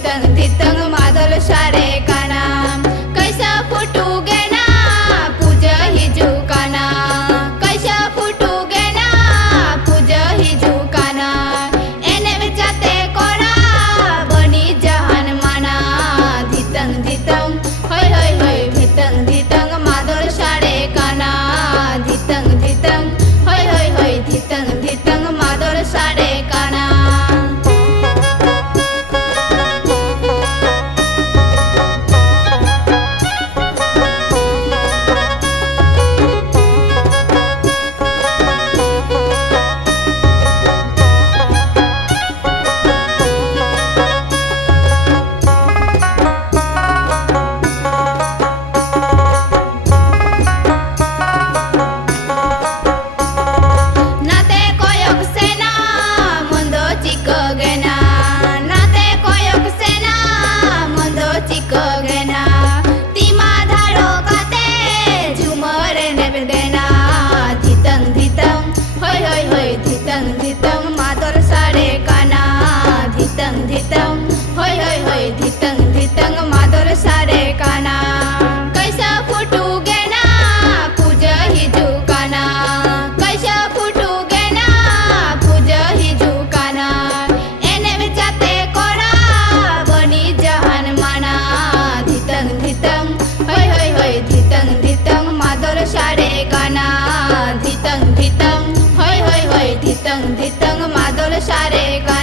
धितंग धितंग मादल सारे काना कैसा फुटू गे ना पूज ही झुकाना कैसा फुटू गे ना पूज ही झुकाना एने बेचाते कोरा बनी जहान माना धितंग धितंग होय होय होय धितंग धितंग मादल सारे काना धितंग धितंग होय होय होय धितंग धितंग मादल सारे काना धितंग मादल सारे काना धितंग धितंग होय होय होय धितंग धितंग मादल सारे काना कैसा फुटू गे ना पूज ही झुकाना कैसा फुटू गे ना पूज ही झुकाना एने बेचाते कोरा बनी जहान माना धितंग धितंग होय होय होय धितंग धितंग मादल सारे काना धितंग धितंग होय होय होय धितंग धितंग मादल सारे काना